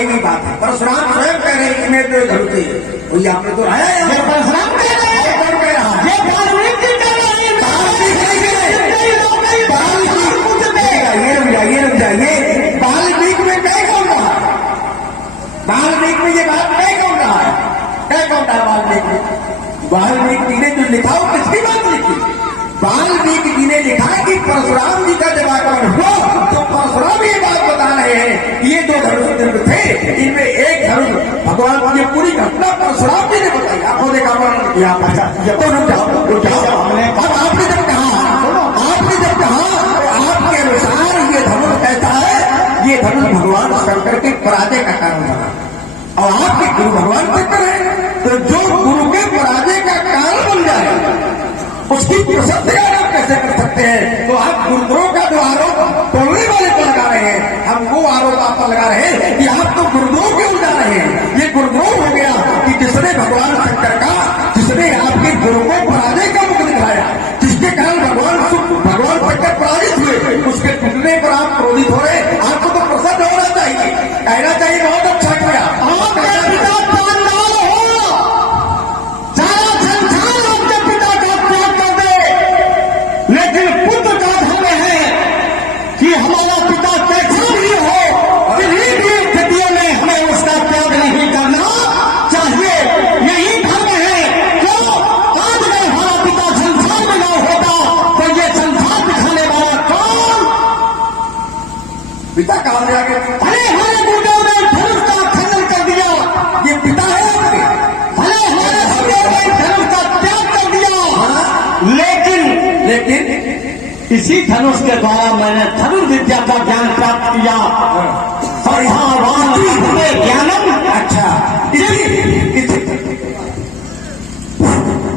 कही हुई बात है। परशुराम स्वयं कह रहे हैं कि मैं तो धनुष वही आपने तो आया है। परशुराम कह रहे हैं, कौन कह रहा है? ये वाल्मीकि कह रहे हैं। ये रुक जाइए, वाल्मीकि में कह कौन रहा है? वाल्मीकि में ये बात कह कौन रहा है? कह कौन रहा है वाल्मीकि? वाल्मीकि ने जो लिखा वो किसकी बात लिखी? वाल्मीकि जी ने लिखा कि परशुराम जी का जब आगमन हुआ तो परशुराम ये बात बता रहे हैं कि ये दो धनुष थे, इनमें एक धनुष भगवान की ये पूरी घटना परशुराम जी ने बताई। आपको देखा किया तो रुक जाओ। अब आपने जब कहा तो आपके अनुसार ये धनुष कैसा है? ये धनुष भगवान शंकर के पराजय का कारण बना और आपके गुरु भगवान शंकर है, तो जो गुरु के पराजय का कारण बन जाए उसकी प्रशंसा आप कैसे कर सकते हैं? तो आप गुरुद्रोह का जो आरोप तोड़ने वाले पर लगा रहे हैं, हम वो आरोप आप पर लगा रहे हैं कि आप तो गुरुद्रोह क्यों जा रहे हैं? ये गुरुद्रोह हो गया कि जिसने भगवान शंकर का, जिसने आपके गुरु को पराजय का मुख दिखाया, जिसके कारण भगवान शंकर पराजित हुए, उसके टूटने पर आप क्रोधित हो रहे। आपको तो प्रसन्न होना चाहिए, कहना चाहिए बहुत अच्छा किया। पिता कहा जाके भले हमारे गुरुदेव ने धनुष का खंडन कर दिया, ये पिता है आपके। भले हमारे गुरुदेव ने धनुष का त्याग कर दिया, लेकिन इसी धनुष के द्वारा मैंने धनुर् विद्या का ज्ञान प्राप्त किया। ज्ञानम अच्छा,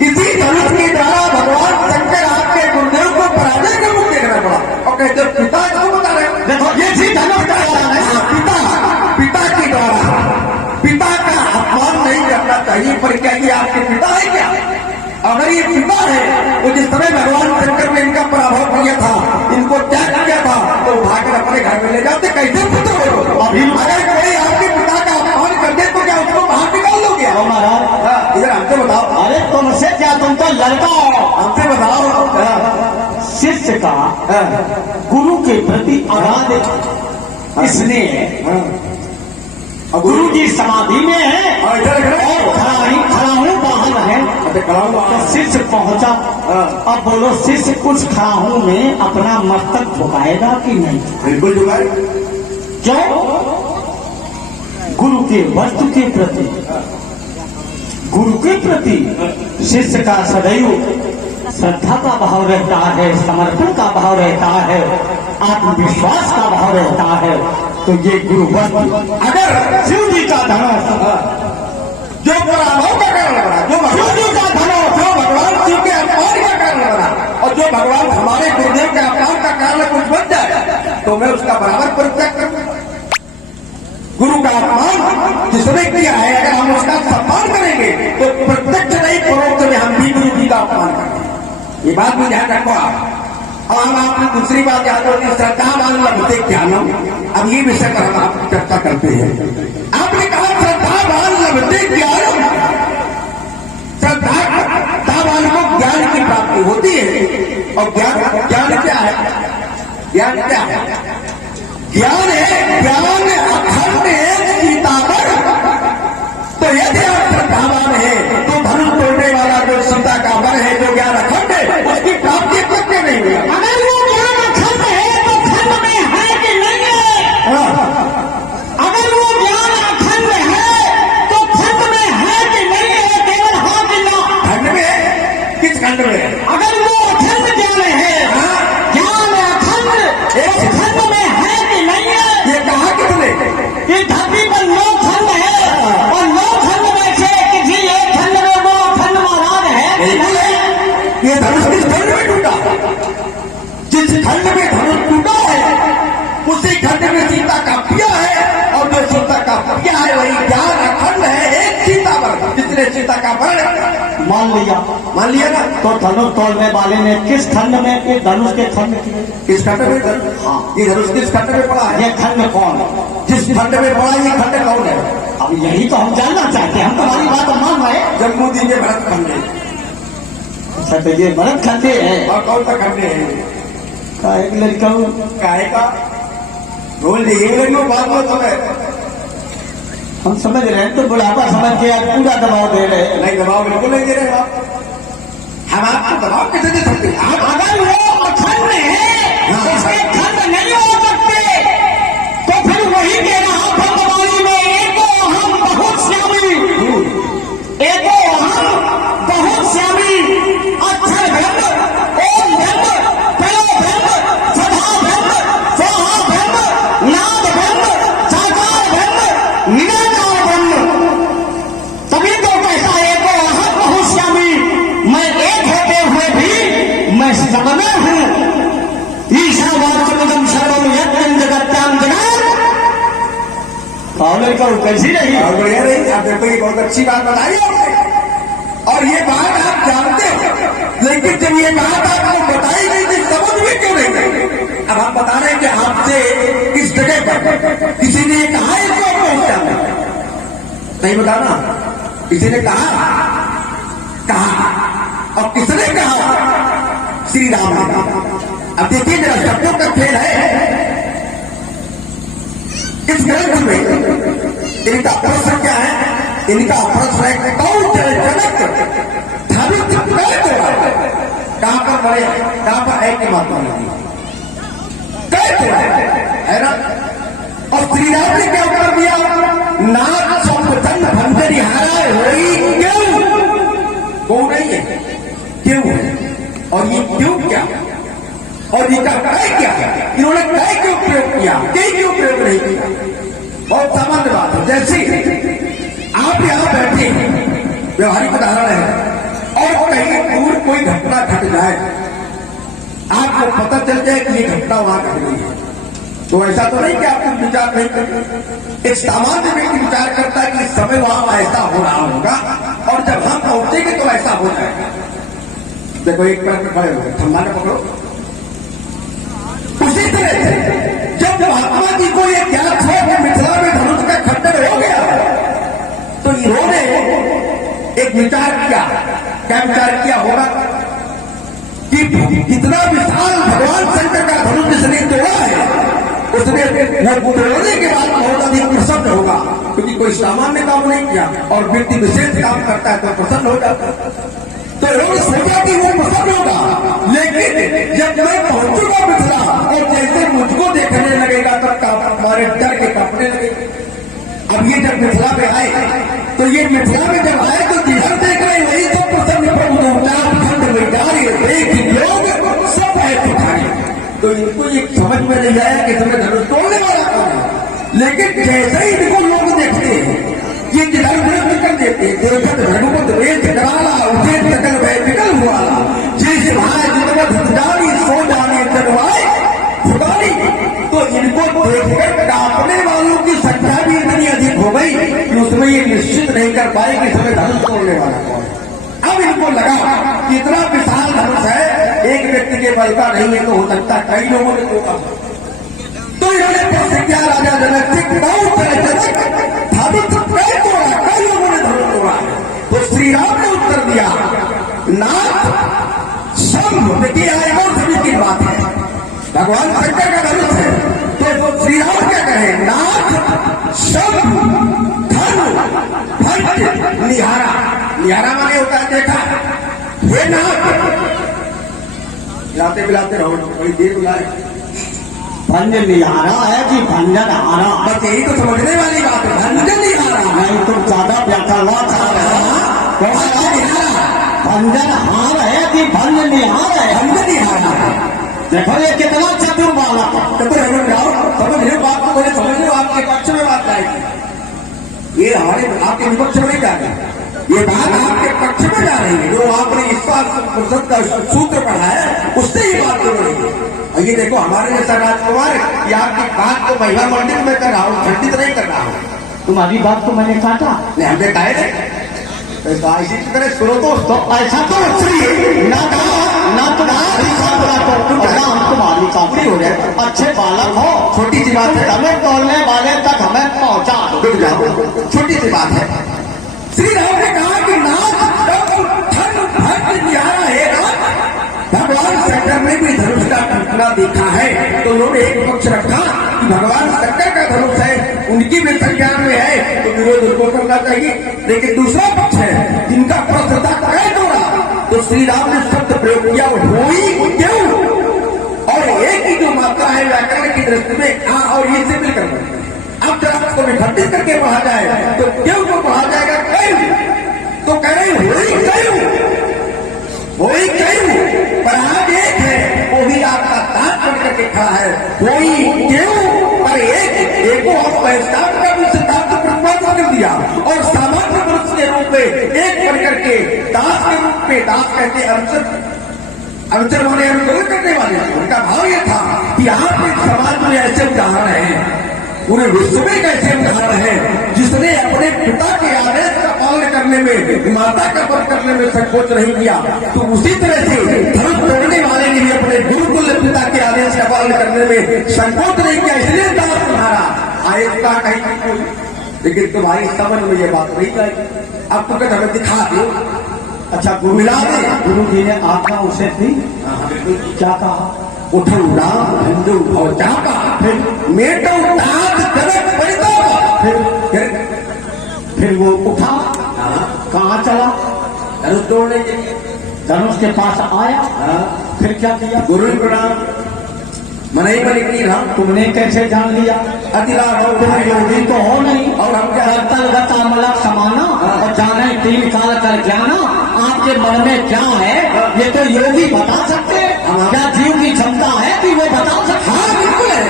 इसी धनुष के द्वारा भगवान शंकर आपके गुरुदेव को पराजय का मुख देखना पड़ा और कहते पिता क्यों बता रहे? देखो ये जी धनुष का ज्ञान है। पिता के द्वारा पिता का अपमान नहीं करना चाहिए, पर क्या ये आपके पिता है क्या? अगर ये पिता है तो जिस समय भगवान शंकर ने इनका पराभव किया था, इनको त्याग किया था, तो उठाकर अपने घर में ले जाते, कैसे पुत्र हो? अभी अगर कोई आपके पिता का अपमान कर दे तो क्या उसको बाहर निकाल लोगे? महाराज इधर हमसे बताओ। अरे तुमसे क्या, तुम तो लड़का हो। हमसे बताओ। शिष्य का गुरु के प्रति अगाध स्नेह, गुरु जी समाधि में है और खड़ा हूँ बाहर है, तो शिष्य पहुंचा। अब बोलो शिष्य कुछ खड़ा हूँ में अपना मस्तक झुकाएगा कि नहीं? बिल्कुल झुकाए। क्यों? गुरु के वस्तु के प्रति, गुरु के प्रति शिष्य का सदैव श्रद्धा का भाव रहता है, समर्पण का भाव रहता है, आत्मविश्वास का भाव रहता है। तो ये गुरु वस्तु, अगर शिव जी का धनुष जो पराभव का कारण बना, जो शिव जी का धनुष जो भगवान शिव के अपमान का कारण बना, और जो भगवान हमारे गुरुदेव के अपमान का कारण कुछ बन जाए तो मैं उसका बराबर परित्याग करूंगा। गुरु का अपमान जिसने किया है, अगर हम उसका सम्मान करेंगे तो प्रत्यक्ष नहीं परोक्ष में हम भी गुरु जी का अपमान करेंगे। ये बात भी ध्यान रखो आप। और आपने दूसरी बात याद रखी, श्रद्धावान लभते ज्ञानम। अब ये विषय पर हम आप चर्चा करते हैं। आपने कहा श्रद्धावान लभते ज्ञानम, श्रद्धावान को ज्ञान की प्राप्ति होती है। और ज्ञान क्या है? ज्ञान क्या है? ज्ञान है, ज्ञान अखंड है सीतावर। तो यदि आप श्रद्धावान है तो धनुष तोड़ने वाला जो सीता का वर है, जो ज्ञान अखंड है, उसकी प्राप्ति सत्य नहीं हुई। अगर वो ज्ञान अखंड है तो खंड में है कि नहीं है? अगर वो ज्ञान अखंड है तो खंड में है कि नहीं है? केवल हाँ कि ना? खंड में? किस खंड में? अगर वो अखंड ज्ञान है, ज्ञान अखंड एक खंड में है कि नहीं है? ये कहा किसने? इस धरती पर 9 खंड है और 9 खंड में से किसी एक खंड में वो अखंड महाराज है कि नहीं है? ये धनुष किस खंड में टूटा? जिस खंड में धनुष टूटा है उसी खंड में सीता का पिया है, और जो सीता का पिया है वही ज्ञान अखंड है, एक सीता पर। इसलिए सीता का अपहरण मान लिया ना। तो धनुष तोड़ने वाले ने किस खंड में ये धनुष के खंड किए? किस खंड में? हाँ, ये धनुष किस खंड में पड़ा है? ये खंड कौन है? जिस खंड में पड़ा ये खंड कौन है? अब यही तो हम जानना चाहते हैं। हम तुम्हारी बात मान रहे हैं। जम्मू जी के भरत खंडे। अच्छा, तो ये भरत खंडे है। और कौन सा खंडे है? का एक लड़का काहे का बोल दिए बात में तुम्हें हम समझ रहे हैं, तो बुढ़ापा समझ के आप पूरा दबाव दे रहे हैं। नहीं, दबाव बिल्कुल नहीं दे रहे आप। हम आपको दबाव कैसे दे सकते? आप अगर वो खंड है, उसके खंड नहीं हो सकते, तो फिर वही कह रहा भक्तवाणी में एको हम बहुत श्यामी, एको हम बहुत श्यामी, अक्षर ब्रह्म, ओम ब्रह्म, प्रणव ब्रह्म, सदा ब्रह्म, स्वाहा ब्रह्म, नाद ब्रह्म, साकार ब्रह्म, निराकार ब्रह्म। तभी तो कहता है एको हम बहुत श्यामी, मैं एक होते हुए भी मैं सब में हूँ। ईशावास्यमुदम सर्वम यज्ञं जगत्याम जगत। पावले का कैसी रही? और बढ़िया रही। आप देखो ये बहुत अच्छी बात बताई आपने, और ये बात आप जानते हो, लेकिन जब ये बात आपको बताई गई थी समझ में क्यों नहीं गई? अब हम बता रहे हैं कि आपसे इस जगह पर किसी ने कहा इसको पहुंचाना, नहीं बताना। किसी ने कहा और किसने कहा? श्री राम ने कहा। अब देखिए जरा शब्दों का खेल है इस ग्रंथ में। इनका प्रश्न क्या है? इनका प्रश्न है कौन जनक धनुष कहां पर मरे, कहां पर है कि महात्मा कैसे है ना? और श्री राम ने क्या उत्तर दिया? नाथ संपतन भंजरी हारा होई क्यों? वो नहीं है, क्यों है? और ये क्यों क्या? और इनका काय क्या है? इन्होंने काय क्यों प्रयोग किया, कई क्यों प्रयोग नहीं किया? बहुत सामान्य बात है। जैसे आप यहां बैठे, व्यवहारिक उदाहरण है, और कहीं दूर कोई घटना घट जाए, आपको पता चल जाए कि ये घटना वहां घट गई है, तो ऐसा तो नहीं कि आप कुछ विचार नहीं करते। एक सामान्य व्यक्ति विचार करता है कि इस समय वहां ऐसा हो रहा होगा, और जब हम पहुंचेंगे तो ऐसा हो जाएगा। देखो एक पैर में खड़े हो गए, थम्मा ने पकड़ो। उसी तरह से जब महात्मा जी को यह ज्ञात हो कि मिथिला में धनुष का खंडन हो गया, तो इन्होंने एक विचार किया। क्या विचार किया होगा? कि कितना विशाल भगवान शंकर का धनुष जिसने तोड़ा है, उसने वो तोड़ने के बाद बहुत अधिक प्रसन्न होगा, क्योंकि कोई सामान्य काम नहीं किया और व्यक्ति विशेष काम करता है तो प्रसन्न हो जाता है। तो इन्होंने सोचा कि वो प्रसन्न होगा, लेकिन जब मैं पहुंचूंगा मिथिला और जैसे मुझको देखने लगेगा तब हमारे डर के कांपने लगेगा। अब ये जब मिथिला में आए, तो ये मिथिला में जब आए तो जिधर देख रहे वही तो प्रसन्न प्रभु लोग सब है पुठारी। तो इनको ये समझ में नहीं आया कि तुम्हें धनुष तोड़ने वाला कौन है। लेकिन जैसे ही इनको लोग देखते हैं, ये जिधर उधर कर देते हैं, देखत रघुपत वेद कराला उठे सकल भय विकल हुआ, जिस भाई जितना धुजानी सो जाने चलवाए खुदानी। तो इनको देखकर कांपने वालों की संख्या भी इतनी अधिक हो गई कि उसमें ये निश्चित नहीं कर पाए कि तुम्हें धनुष तोड़ने वाला कौन है। अब इनको लगा कि इतना विशाल धनुष है, एक व्यक्ति के बल का नहीं है, तो हो सकता कई लोगों ने तोड़ा। तो इन्होंने प्रश्न किया राजा जनक से, धनुष कई तोड़ा, कई लोगों ने धनुष तोड़ा। तो श्री राम ने उत्तर दिया, नाथ शंभ। देखिए एक और सभी की बात है, भगवान शंकर का धनुष है, तो श्री राम क्या कहे? नाथ शंभ धनु भंज निहारा। निहारा माने होता है देखा, हे नाथ। पिलाते पिलाते रहो, बड़ी देर बुलाए। भंज निहारा है कि भंजन हारा? बस यही तो समझने वाली बात है, भंजन निहारा। नहीं तुम ज्यादा व्याकरण चाह रहे हो। भंजन हार है कि भंज निहार है? भंजन निहारा। देखो ये कितना चतुर वाला। चतुर है, जाओ समझ लो बात को, मुझे समझ लो आपके पक्ष में बात आएगी। ये हमारे आपके विपक्ष में नहीं जा रही, ये बात आपके पक्ष में जा रही है। जो आपने ईश्वर परिषद का सूत्र पढ़ा है, उससे ये बात हो रही है। और ये देखो हमारे जैसा राजकुमार, ये आपकी बात को महिला मंदिर में कर रहा हूँ, खंडित नहीं कर रहा हूँ। तुम्हारी बात को मैंने काटा नहीं, हमने कहे नहीं। इसी तरह सुनो तो ऐसा तो श्री ना कहा ना तुम्हारी कामना तो ना हम तुम्हारी कामड़ी हो जाए। अच्छे बालक हो, छोटी सी बात है, हमें तोड़ने वाले तक हमें पहुंचा दो। रुक जाओ, छोटी सी बात है। श्री राम ने कहा कि नाथ है रात, भगवान शंकर ने भी धनुष का टूटना देखा है। तो उन्होंने एक पक्ष रखा कि भगवान शंकर का धनुष है, उनकी भी संज्ञान में है, तो विरोध उनको करना चाहिए। लेकिन दूसरा पक्ष है जिनका प्रश्न था कह तोड़ा, तो श्री राम ने शब्द प्रयोग किया होई क्यों, और एक ही जो मात्रा है व्याकरण की दृष्टि में आ और ये से मिलकर अब जरा उसको विखंडित करके पढ़ा जाए तो क्यों को पढ़ा जाएगा क्यों, तो कह रहे होई क्यों, पर आज एक है वो भी आपका दांत बन करके खड़ा है। होई क्यों पर एक को आप बहिष्कार का भी सिद्धांत प्रतिपादन कर दिया, और सामान्य पुरुष के रूप में एक बनकर के दास के रूप में, दास कहते अनुचर वाले अनुकूल करने वाले, उनका भाव यह था कि आप एक समाज में ऐसे उदाहरण हैं, पूरे विश्व में कैसे उदाहरण है जिसने अपने पिता के आदेश का पालन करने में, माता का पालन करने में संकोच नहीं किया, तो उसी तरह से धनुष तोड़ने वाले ने भी अपने गुरुकुल पिता के आदेश का पालन करने में संकोच नहीं किया, इसलिए दास तुम्हारा आयता कहीं। लेकिन तुम्हारी समझ में ये बात नहीं आई, अब तो कहते हमें दिखा दो। अच्छा गुरु मिला दे, गुरु जी ने आज्ञा उसे दी, क्या कहा, उठो राम हिंदू और चाका, फिर मेटो दांत जगत परिता, फिर वो उठा, कहाँ चला, धनुष तोड़ने के लिए धनुष के पास आया, फिर क्या किया, गुरु प्रणाम मनई बनी राम, तुमने कैसे जान लिया, अतिलाभ तुम योगी तो हो नहीं, और हम क्या गता मला समाना और जाने तीन काल कर जाना, आपके मन में क्या है ये तो योगी बता सकते हैं, क्या जीव की क्षमता है कि वो बता सकते। हाँ बिल्कुल है,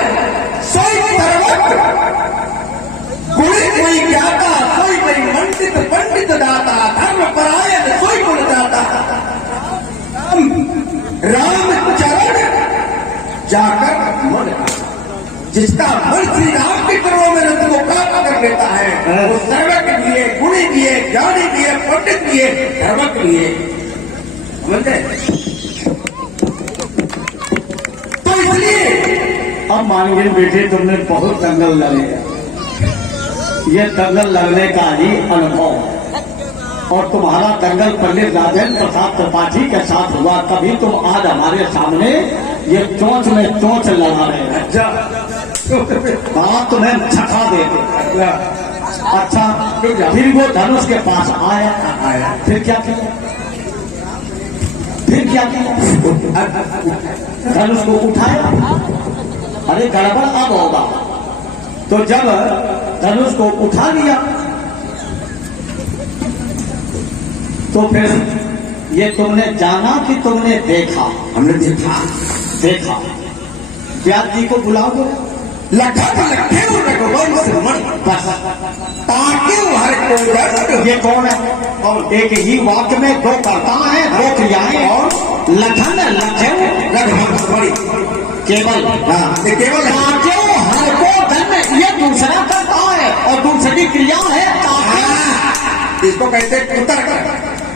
सोई सर्वत्र गुणी कोई ज्ञाता, सोई कोई मंडित पंडित दाता, धर्म परायण सोई गुण दाता, राम चरण जाकर मन, जिसका मन श्री राम के चरणों में रंग को प्राप्त कर लेता है, वो सर्वज्ञ भी है, गुणी भी है, ज्ञानी भी है, पंडित भी है, धर्मज्ञ भी है, समझे। तो इसलिए अब मान गए बेटे तुमने बहुत दंगल लगे, ये दंगल लगने का ही अनुभव, और तुम्हारा दंगल पंडित राजेंद्र प्रसाद त्रिपाठी के साथ हुआ, तभी तुम आज हमारे सामने ये चोंच में चोंच लगा रहे हैं। अच्छा बात तुम्हें छका देते। अच्छा फिर वो धनुष के पास आया, फिर क्या किया, धनुष को उठाया, अरे गड़बड़ अब होगा, तो जब धनुष को उठा लिया तो फिर ये तुमने जाना कि तुमने देखा, हमने देखा, व्यास जी को बुलाओ, लखन लखे रघुवंश मणि, बस ताकि हर को, ये कौन है, और एक ही वाक्य में दो कर्ता है, दो क्रियाएं, और लखन लखे रघुवंश मणि केवल, केवल ताकि हर को धन, ये दूसरा कर्ता है और दूसरी क्रिया है ताकि, इसको कहते उत्तर कर।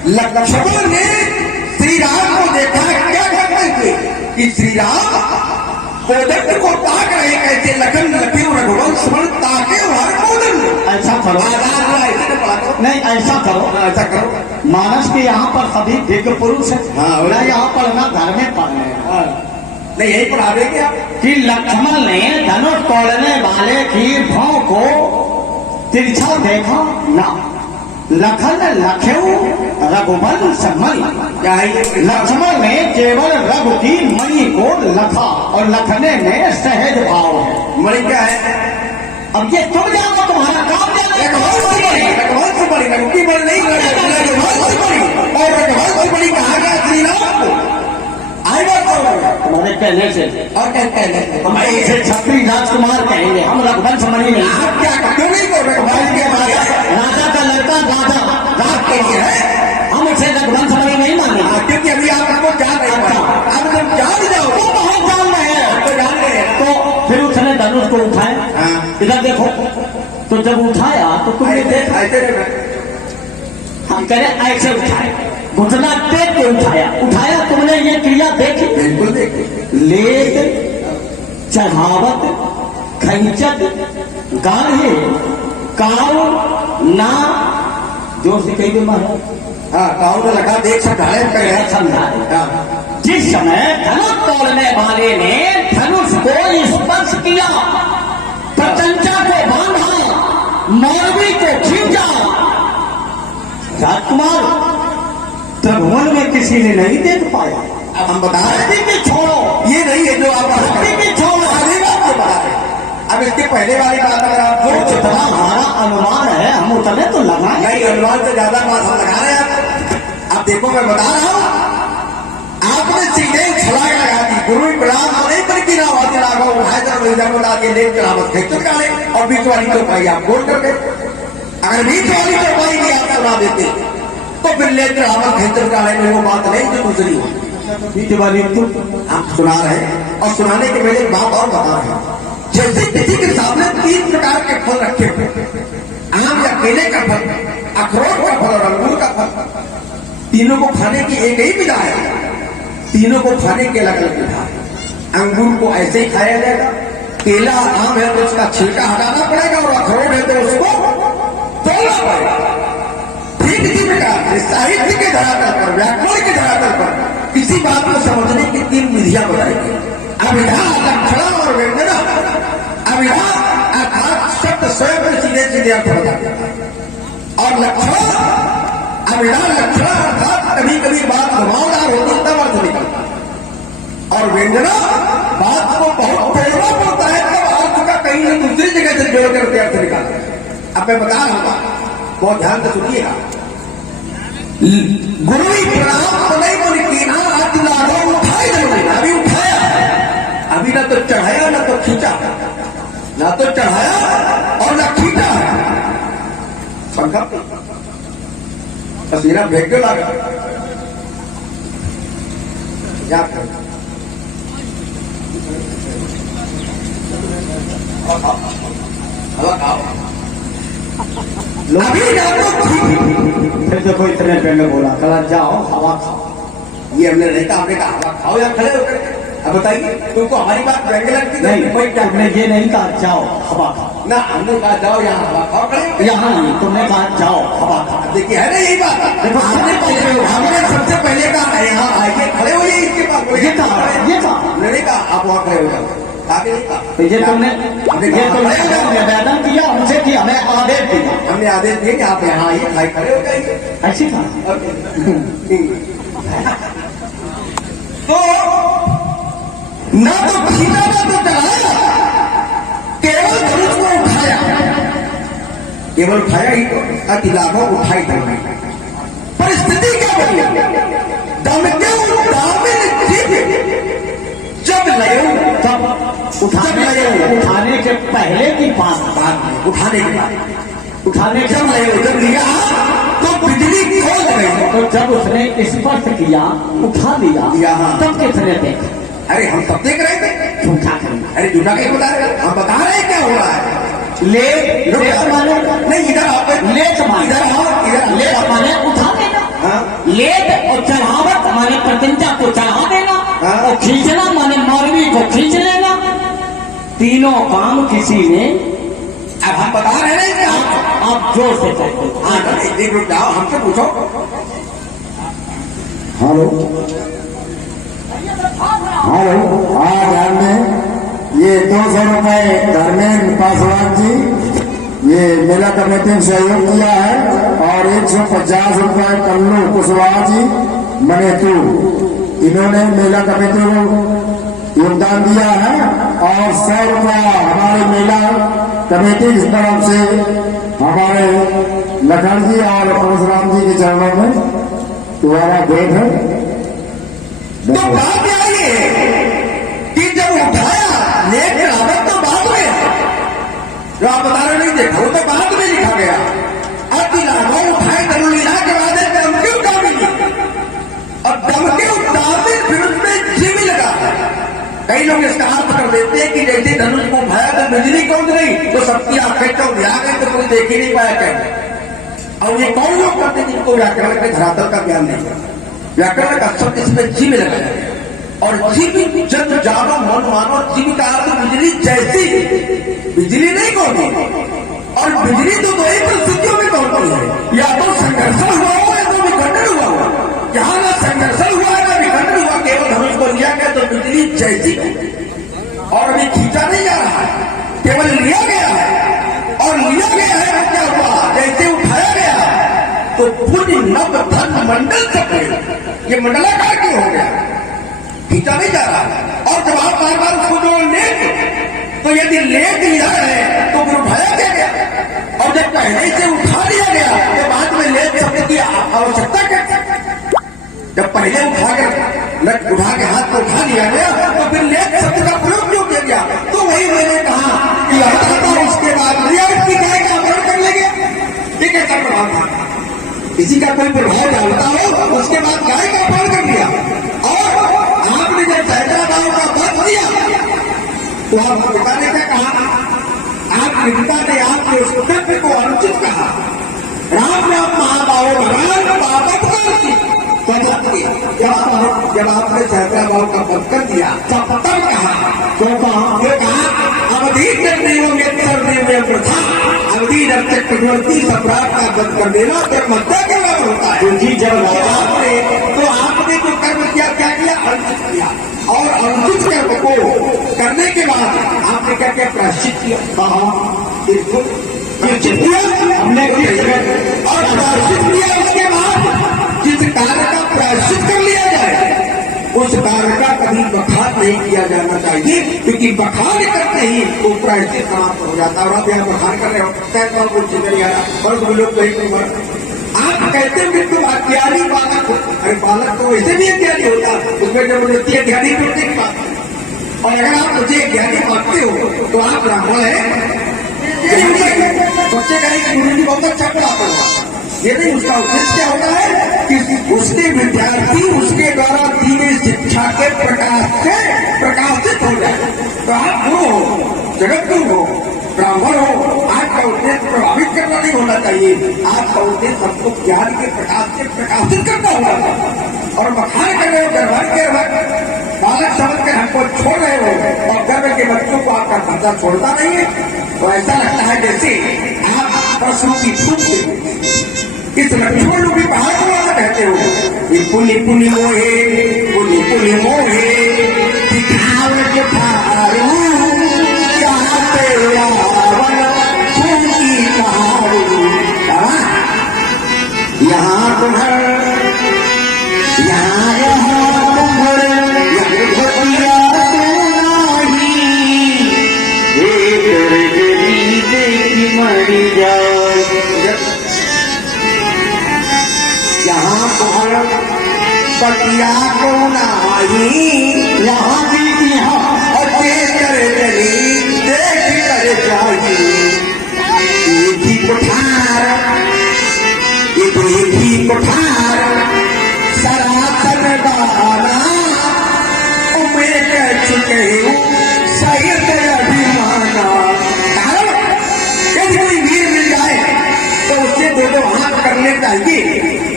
लक्ष्मण ने श्री राम को देखा, क्या करते थे कि श्री राम कोदंड को ताक रहे, कैसे लखन लखीर रघुवंश मणि ताके हर कोदंड, ऐसा करो, नहीं ऐसा करो, ऐसा करो, मानस के यहाँ पर सभी दिव्य पुरुष है, हाँ, यहाँ पर ना घर में पढ़ने नहीं यही पढ़ा देंगे आप कि लक्ष्मण ने धनुष तोड़ने वाले की भौं को तिरछा देखा ना, लखन लखेऊ रघुवंश मणि, क्या है, लक्ष्मण ने केवल रघु की मणि को लखा, और लखने में सहज भाव है। मणि क्या है, अब ये तुम जानो, तुम्हारा काम जानो, रघुवंश मणि, रघु की मणि नहीं, रघुवंश मणि, और रघुवंश मणि कहा गया श्री राम को, तुम्हारे कहने से, और कहते हैं हम इसे छत्री राजकुमार कहेंगे, हम रघुवंश मणि नहीं। आप क्या क्यों नहीं को रघुवंश के राजा का लड़का राजा रात के लिए है, हम उसे रघुवंश मणि नहीं मानेंगे, क्योंकि अभी आप हमको जान रहे हो, अब तुम जान जाओ, तो बहुत जान रहे हैं, तो जान रहे हैं, तो फिर उसने धनुष को उठाया, इधर देखो, तो जब उठाया तो तुमने देखा, ऐसे करे ऐसे उठाए, घुटना टेक के उठाया, उठाया, तुमने ये क्रिया देखी? बिल्कुल देखी। लेट, चढ़ावत, खंचत, गाढ़े, काव, ना, जोर से कही महाराज। हाँ, काव ने लगा देख समझाए समझाए। जिस समय धनुष तोड़ने वाले ने धनुष को स्पर्श किया, प्रत्यंचा को बांधा, मौलवी को खींचा, राजकुमार त्रिभुवन में किसी ने नहीं देख पाया। अब हम बता रहे धरती की छोड़ो, ये नहीं है जो आप धरती की छोड़ो, अगली बात को बता रहे। अब इसके पहले वाली बात अगर आप जो जितना हमारा अनुमान है हम उतने तो लगाए। नहीं, अनुमान से ज्यादा बात हम लगा रहे हैं। आप देखो, मैं बता रहा हूँ, आपने सीधे छलांग लगा दी। गुरु प्रणाम नहीं पर की नावाती लागा उठाए जब वही को ला के ले चलावत खेच निकाले और बीच वाली तो पाई आप गोल कर गए। अगर बीच वाली तो पाई भी आप सुना देते तो फिर ले चलावत खेच निकाले में वो बात नहीं जो दूसरी हो। बीच वाली तो आप सुना रहे और सुनाने के पहले बात और बता रहे हैं। जैसे किसी के सामने 3 प्रकार के फल रखे हुए, आम या केले का फल, अखरोट का फल और अंगूर का फल, तीनों को खाने की एक ही विधा है। तीनों को खाने की अलग अलग विधा है। अंगूर को ऐसे ही खाया जाएगा, केला आम है तो उसका छिलका हटाना पड़ेगा और अखरोट है तो उसको तोड़ना पड़ेगा। ठीक इसी प्रकार साहित्य के धरातल पर, व्याकरण के धरातल पर किसी बात को समझने की 3 विधियां बताएंगे। अभिधा, लक्षणा और व्यंजना। अभिधा अर्थात शब्द स्वयं में सीधे सीधे अर्थ बताते हैं और लक्षण, अभिधा लक्षण अर्थात कभी कभी बात घुमावदार होती तब अर्थ निकलता है और व्यंजना बात को बहुत तोड़ना पड़ता है तब अर्थ का कहीं न दूसरी जगह से जोड़ करके अर्थ निकालता है। अब मैं बता रहा हूँ, बहुत ध्यान से सुनिएगा। गुरु प्रणाम तो नहीं बोली की ना आदि लाभों उठाए जरूरी, अभी उठाया, अभी ना तो चढ़ाया ना तो खींचा, ना तो चढ़ाया और ना खींचा। पंखा तस्वीर भेज दो लगा याद कर अभी ना तो फिर देखो इतने पेड़ बोला कल जाओ हवा खाओ। ये हमने नहीं कहा, हमने कहा हवा खाओ या खड़े होकर। अब बताइए, तुमको हमारी बात व्यंग्य लगती नहीं, कोई तुमने ये नहीं कहा जाओ हवा खाओ ना, हमने कहा जाओ यहाँ हवा खाओ खड़े, यहाँ नहीं, तुमने कहा जाओ हवा खाओ। देखिए है ना यही बात। देखो हमने सबसे पहले कहा यहाँ आइए खड़े हो जाइए, इसके बाद ये कहा हमने नहीं कहा आप वहाँ खड़े हो जाओ, आगे नहीं कहा। तो ये तुमने निवेदन किया हमसे कि हमें आदेश दिया, हमने आदेश दिए कि आप यहाँ आइए खाई खड़े हो जाइए, ऐसी कहा। तो ना तो खींचा ना तो चढ़ाया, केवल धनुष को उठाया, केवल उठाया ही तो अति लाभों उठाई धरना। परिस्थिति क्या बनी? दम के दामिन जीत जब लयो तब उठाने के पहले की बात, उठाने के बाद उठाने के जब लयो जब लिया तो बिजली खोल गई। तो जब उसने स्पर्श किया उठा दिया तब कितने देखे? अरे हम सब देख रहे थे। झूठा करेंगे, अरे झूठा कहीं बता रहे, हम बता रहे हैं क्या हो रहा है। लेट माने नहीं, इधर आओ, लेट माने इधर आओ, इधर लेट माने उठा देना, लेट और चढ़ावत माने प्रत्यंचा को चढ़ा देना और खींचना माने मौलवी को खींच लेना। तीनों काम किसी ने। अब हम बता रहे हैं क्या? आप जोर से कहो। हाँ, एक रुक जाओ, हमसे पूछो। हेलो हेलो, आज हमने ये 200 रुपए धर्मेंद्र पासवान जी ये मेला कमेटी में सहयोग किया है और 150 रुपए कल्लू कुशवाहा जी मनेतू, इन्होंने मेला कमेटी को योगदान दिया है और 100 रुपया हमारे मेला कमेटी की तरफ से हमारे लखन जी और परशुराम जी के चरणों में तुम्हारा भेंट है। तो बात क्या है कि जब उठाया नेक रावत तो बाद में, जो आप बता रहे नहीं देखा वो तो बाद में लिखा गया। अति लाभों उठाए दरुलीला के बाद दम के उठामिल और दम के उठामिल फिर उसमें जीवी लगा। कई लोग इसका अर्थ कर देते हैं कि जैसे धनुष को उठाया तो बिजली कौन गई तो सबकी आंखें तो दिया गई तो कोई देख ही नहीं पाया क्या। और ये कौन लोग करते हैं जिनको व्याकरण के धरातल का ज्ञान नहीं है? व्याकरण का शब्द इसमें जी में लगाया गया और जीव जब जानो मन मानो जीव का अर्थ बिजली जैसी, बिजली नहीं कौन और बिजली तो दो ही परिस्थितियों में कौन है, या तो संघर्षण हुआ हो या तो विखंडन हुआ हो। यहाँ ना संघर्षण हुआ ना विखंडन हुआ, केवल धनुष को लिया गया तो बिजली जैसी और अभी खींचा नहीं जा रहा है, केवल लिया गया है और लिया गया है तो क्या हुआ, जैसे उठाया गया तो पूरी नव धन मंडल तक ये मंडलाकार क्यों हो गया, खींचा नहीं जा रहा। और जब आप बार बार उसको जो लेट, तो यदि लेट लिया है तो फिर उठाया क्या गया, और जब पहले से उठा लिया गया तो बाद में लेट शब्द की आवश्यकता क्या, जब पहले उठा के हाथ को उठा लिया गया तो फिर लेट शब्द का प्रयोग क्यों किया गया। तो वही मैंने कहा कि हटाता उसके बाद लिया उसकी गाय का अपहरण कर लेंगे, ये कैसा प्रभाव था, किसी का कोई प्रभाव डालता हो उसके बाद गाय का अपहरण कर लिया। और आपने जब हैदराबाद का वध दिया तो आप पिता ने क्या कहा, आप पिता ने आपके उस पुत्र को अनुचित कहा, राम ने आप महाबाहो भगवान बाबत कर दी, जब आपने हैदराबाद का वध कर दिया तब कहा, तो कहा अवधि प्रथा, अवधि जब चक्रवर्ती सम्राट का वध कर देना तो मध्य के लाभ होता है जी। जब तो आपने जो कर्म किया क्या किया, अनुचित किया, और अनुचित कर्म को करने के बाद आपने क्या क्या प्रायश्चित किया, प्रायश्चित किया हमने, और प्रायश्चित किया उसके बाद जिस कार्य का प्रायश्चित कर लिया जाए उस कार्य का कभी बखान नहीं किया जाना चाहिए, क्योंकि बखान करते ही वो प्रायश्चित समाप्त हो जाता है। और आप यहाँ बखान कर रहे हो, कौन कुछ नहीं आ रहा और लोग कहीं आप कहते हैं कि तुम अज्ञानी बालक हो, अरे बालक तो वैसे भी अज्ञानी होता, उसमें जबरदस्ती अज्ञानी करने की बात है। और अगर आप मुझे ज्ञानी मानते हो तो आप ब्राह्मण है, बच्चे कहेंगे गुरु जी बहुत अच्छा पढ़ाता होगा, ये नहीं, उसका उद्देश्य क्या होता है कि उसके विद्यार्थी उसके द्वारा दी गई शिक्षा के प्रकाश से प्रकाशित हो जाए। तो आप गुरु हो, जगत गुरु हो, ब्राह्मण हो, आपका उद्देश्य प्रभावित करना नहीं होना चाहिए, आपका उद्देश्य सबको ज्ञान के प्रकाश से प्रकाशित करना होगा। और बखान कर रहे हो, गर्भ के बालक समझ कर हमको छोड़ रहे हो और गर्भ के बच्चों को आपका धंधा छोड़ता नहीं है, तो ऐसा लगता है जैसे आप पशु की फूट से इस लक्ष्मण रूपी पहाड़ को वाला कहते हो, ये पुनि पुनि मोहे, पुनि पुनि मोहे दिखावट थारू, चाहते रावण फूकी पहाड़ू, यहाँ तुम्हार यहाँ तुम्हार भतिया मरी जाए, यहाँ तुम्हार बतिया को नाही, यहाँ भी यहाँ कर चली देख कर जाइए, एक ही कोठार, एक ही कोठार सरासन दाना उम्र कर चुके सही अभिमाना। यदि कोई वीर मिल जाए तो उससे दो हाथ करने चाहिए।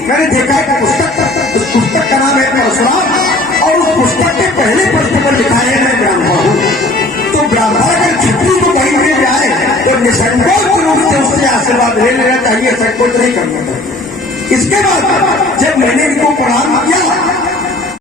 मैंने देखा है उस पुस्तक का नाम है परशुराम और उस पुस्तक के पहले पृष्ठ पर लिखा है मैं ब्राह्मण हूँ। तो ब्राह्मण अगर छुट्टी को कहीं मिल जाए तो निसंकोच रूप से उससे आशीर्वाद ले लेना चाहिए, संकोच नहीं करना चाहिए। इसके बाद जब मैंने इनको प्रणाम किया